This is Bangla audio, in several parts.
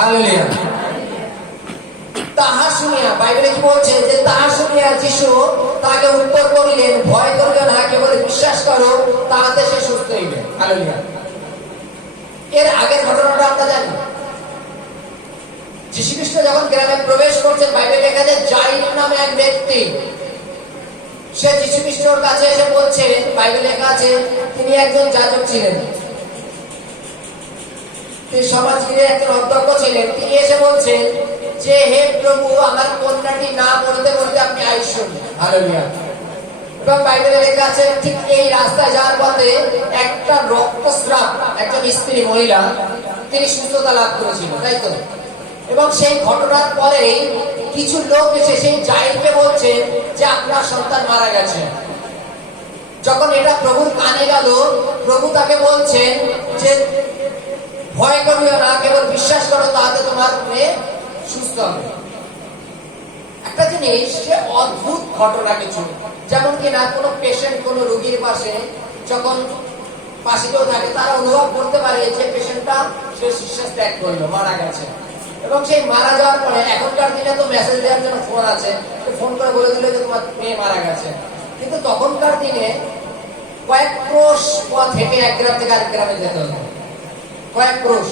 হালেলুয়া। তাহা শুনিয়া বাইবেলে কি বলছে যে তাহা শুনিয়া যিশু তাকে উত্তর করিলেন, ভয় করিও না, কেবল বিশ্বাস করো, তাহাতে সে সুস্থ হইবে। হালেলুয়া। এর আগের ঘটনাটা আমরা জানি। যীশু খ্রিস্ট যখন গ্রামে প্রবেশ করছেন, বাইবেলে লেখা আছে যাইর নামে এক ব্যক্তি সে যীশু খ্রিস্টর কাছে এসে বলছে, বাইবেলে লেখা আছে তিনি একজন যাজক ছিলেন, তিনি সমাজগিরে একজন অধ্যক্ষ ছিলেন। তিনি এসে বলছেন যে হে প্রভু, আমার কন্যাটি না মরতে মরতে আপনি আয়ুষ্য দিন। হালেলুয়া। এবং বাইবেলে লেখা আছে ঠিক এই রাস্তায় যাওয়ার পথে একটা রক্তস্রাব একজন স্ত্রী মহিলা তিনি সুস্থতা লাভ করেছিল, তাই তো? এবং সেই ঘটনার পরে কিছু লোক এসে সেই জাইরকে বলছে যে আপনার সন্তান মারা গেছে। যখন এটা প্রভুর কানে গেল, প্রভু তাকে বলছেন যে ভয় করিও না, কেবল বিশ্বাস করো, তাতে তোমার মেয়ে সুস্থ হবে। একটা জিনিস, সে অদ্ভুত ঘটনা কিছু, যেমন কি না কোনো পেশেন্ট কোনো রোগীর পাশে যখন পাশে কেউ থাকে, তারা অনুভব করতে পারে যে পেশেন্টটা সে নিঃশ্বাস ত্যাগ করলো, মারা গেছে। এবং সেই মারা যাওয়ার পরে এখনকার দিনে তো মেসেজ দেওয়ার জন্য ফোন আছে, ফোন করে বলে দিলে যে তোমার মেয়ে মারা গেছে। কিন্তু তখনকার দিনে কয়েক ক্রোশ পথ হেঁটে এক গ্রাম থেকে আরেক গ্রামে যেতে হতো, কয়েক ক্রোশ।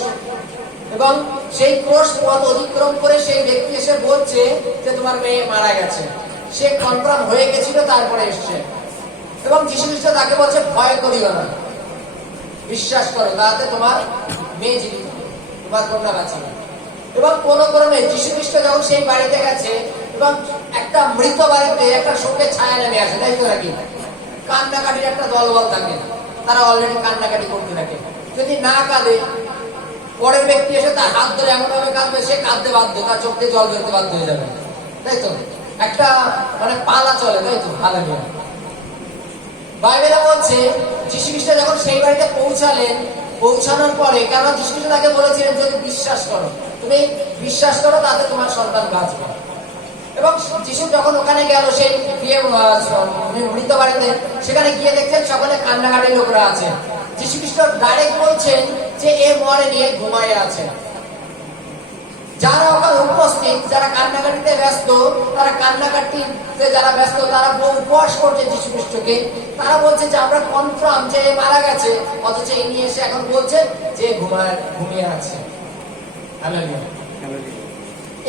এবং সেই ক্রোশ পথ অতিক্রম করে সেই ব্যক্তি এসে বলছে যে তোমার মেয়ে মারা গেছে। সে কনফার্ম হয়ে গেছিল, তারপরে এসছে। এবং যীশু খ্রিস্ট তাকে বলছে ভয় করিও না, বিশ্বাস করো, তাতে তোমার মেয়ে জীবিত, তোমার কন্যা বাঁচবে। এবং কোন ক্রমে যীশু খ্রিস্ট যখন সেই বাড়িতে গেছে এবং একটা মৃত বাড়িতে একটা শোকের ছায়া নেমে আসে, তাই তো নাকি? কান্নাকাটির একটা দলবল থাকে, তারা অলরেডি কান্নাকাটি করতে থাকে। যদি না কাঁদে, পরের ব্যক্তি এসে তার হাত ধরে এমন ভাবে কাঁদবে, সে কাঁদতে বাধ্য, তার চোখ দিয়ে জল বেরোতে বাধ্য হয়ে যাবে, তাই তো? একটা মানে পালা চলে, তাই তো? হালেলুয়া। বাইবেলে বলছে যীশু খ্রিস্ট যখন সেই বাড়িতে পৌঁছালেন, পৌঁছানোর পরে কেন যীশু খ্রিস্ট তাকে বলেছিলেন যদি বিশ্বাস করো, তুমি বিশ্বাস করো, তাতে তোমার সন্তান বাঁচবে। এবং যিশু যখন ওখানে গেল সেই মৃত বাড়িতে, সেখানে গিয়ে দেখছেন সকলে কান্নাকাটি লোকরা আছে। যীশু খ্রিস্ট ডাইরেক্ট বলছেন যে এ মরেনি, ঘুমায় আছে। যারা ওখানে উপস্থিত, যারা কান্নাকাটিতে ব্যস্ত, তারা কান্নাকাটিতে যারা ব্যস্ত, তারা উপবাস করছে যীশু খ্রিস্টকে। তারা বলছে যে আমরা কনফার্ম যে মারা গেছে, অথচ এই নিয়ে এসে এখন বলছে যে ঘুমিয়ে আছে। হালেলুয়া।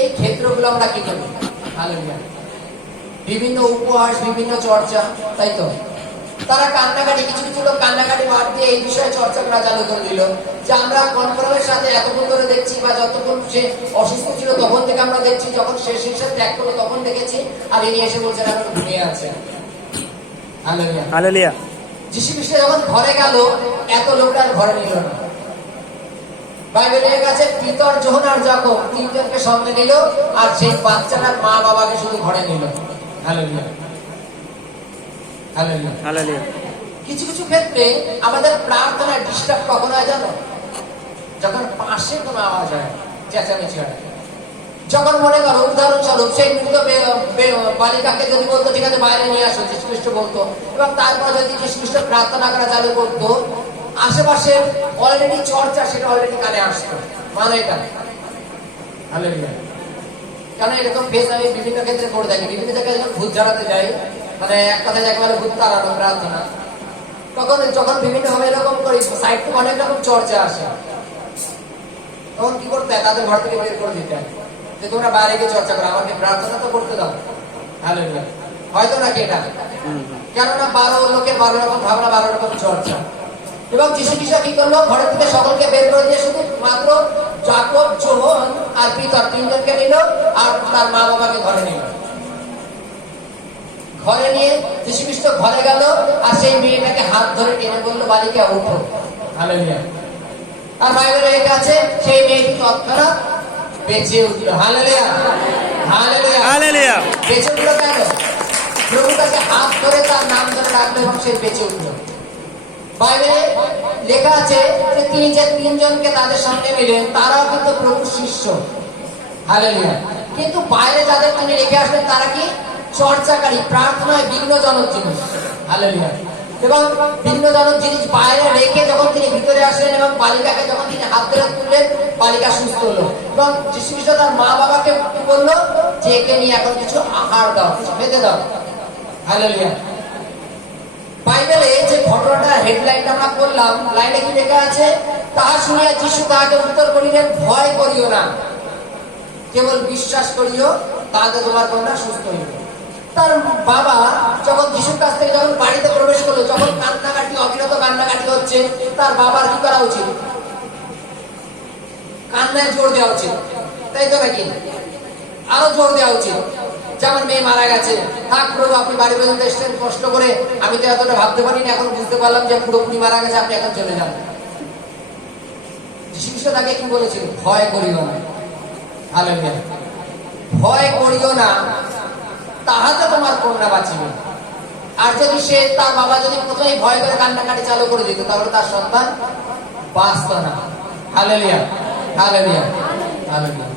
এই ক্ষেত্রগুলো আমরা কি করি? হালেলুয়া। বিভিন্ন উপহাস, বিভিন্ন চর্চা, তাই তো? তারা কান্নাকাটি, কিছু কিছু লোক কান্নাকাটি বাদ দিয়ে এই বিষয়ে চর্চা করা চালু করে দিল যে আমরা কনফার্মের সাথে এতক্ষণ ধরে দেখছি, বা যতক্ষণ সে অসুস্থ ছিল তখন থেকে আমরা দেখছি, যখন সে শিক্ষা ত্যাগ করলো তখন দেখেছি, আর ইনি এসে বলছেন এখন ঘুমিয়ে আছে। হালেলুয়া। হালেলুয়া। যীশু খ্রিস্ট যখন ঘরে গেল, এত লোক আর ঘরে নিল না। বাইবেলের কাছে পিতর, যোহন আর যাকব তিনজনকে সঙ্গে নিল, আর সেই বাচ্চাটার মা বাবাকে শুধু ঘরে নিল। হালেলুয়া। হালেলুয়া। হালেলুয়া। কিছু কিছু ক্ষেত্রে আমাদের প্রার্থনা ডিস্টার্ব কখন হয় জানো? যখন পাশে কোনো আওয়াজ হয়, চেঁচামেচি হয়। যখন মনে করো উদাহরণস্বরূপ সেই মৃত বালিকাকে যদি বলতো ঠিক আছে বাইরে নিয়ে আসো, যীশু খ্রিস্ট বলতো, এবং তারপর যদি যীশু খ্রিস্ট প্রার্থনা করা চালু করতো, আশেপাশে অলরেডি চর্চা সেটা অলরেডি কানে আসতো, মানে এটা। হালেলুয়া। কারণ এরকম ফেস আমি বিভিন্ন ক্ষেত্রে করে থাকি। বিভিন্ন জায়গায় যখন ভূত ঝাড়াতে যাই, মানে এক কথায় একেবারে ভূত তাড়ানো প্রার্থনা, তখন যখন বিভিন্ন ভাবে এরকম করি, সাইড থেকে অনেক রকম চর্চা আসে। তখন কি করতে হয়? তাদের ঘর থেকে বের করে দিতে হয় যে তোমরা বাইরে গিয়ে চর্চা করো, আমাকে প্রার্থনা তো করতে দাও। হালেলুয়া। হয়তো নাকি এটা? কেননা 12 লোকের 12 রকম ভাবনা, 12 রকম চর্চা। এবং যীশু খ্রিস্ট কি করলো? ঘরের থেকে সকলকে বের করে দিয়ে শুধু মাত্র যাকব, যোহন আর পিতর তিনজনকে নিল, আর তার মা বাবাকে ঘরে নিল। ঘরে নিয়ে যীশু খ্রিস্ট ঘরে গেল, আর সেই মেয়েটাকে হাত ধরে টেনে বললো বালিকা উঠো। হালেলুয়া। আর বাইবেলে লেখা আছে সেই মেয়েটি তৎক্ষণাৎ বেঁচে উঠলো। হালেলুয়া। হালেলুয়া। হালেলুয়া। বেঁচে উঠলো কেন? প্রভু তাকে হাত ধরে তার নাম ধরে ডাকলো এবং সে বেঁচে উঠলো। বাইবেলে লেখা আছে যে তিনি যে তিনজনকে তাদের সঙ্গে নিলেন, তারাও কিন্তু প্রভুর শিষ্য। হালেলুয়া। কিন্তু বাইরে যাদের তিনি রেখে আসলেন, তারা কি? চর্চাকারী, প্রার্থনায় বিঘ্নজনক জিনিস। হালেলুয়া। এবং ভিন্নজনক জিনিস বাইরে রেখে যখন তিনি ভিতরে আসলেন এবং বালিকাকে যখন তিনি হাত ধরে তুললেন, বালিকা সুস্থ হলো। এবং যীশু খ্রিস্ট তার মা বাবাকে বললো যে একে নিয়ে এখন কিছু আহার দাও, কিছু খেতে দাও। হালেলুয়া। বাইবেলে যে ঘটনাটা হেডলাইনটা আমরা করলাম, লাইনে কি লেখা আছে? তাহা শুনিয়া যীশু তাহাকে উত্তর করিলেন, ভয় করিও না, কেবল বিশ্বাস করিও, তাহাতে তোমার কন্যা সুস্থ হইবে। তার বাবা যখন যিশুর কাছ থেকে যখন বাড়িতে প্রবেশ করলো, যখন কান্নাকাটি, অবিরত কান্নাকাটি হচ্ছে, তার বাবার কি করা উচিত? কান্নায় জোর দেওয়া উচিত, তাই তো নাকি? আরো জোর দেওয়া উচিত। যেমন মেয়ে মারা গেছে, থাক প্রভু আপনি বাড়ি পর্যন্ত এসছেন কষ্ট করে, আমি তো এতটা ভাবতে পারিনি, এখন বুঝতে পারলাম যে পুরোপুরি মারা গেছে, আপনি এখন চলে যান। যীশু খ্রিস্ট তাকে কি বলেছিল? ভয় করিও না। হালেলুয়া। ভয় করিও না, তাহাতে তোমার কন্যা বাঁচিবে। আর যদি সে, তার বাবা যদি প্রথমেই ভয় করে কান্নাকাটি চালু করে দিত, তাহলে তার সন্তান বাঁচত না। Hallelujah, hallelujah, hallelujah.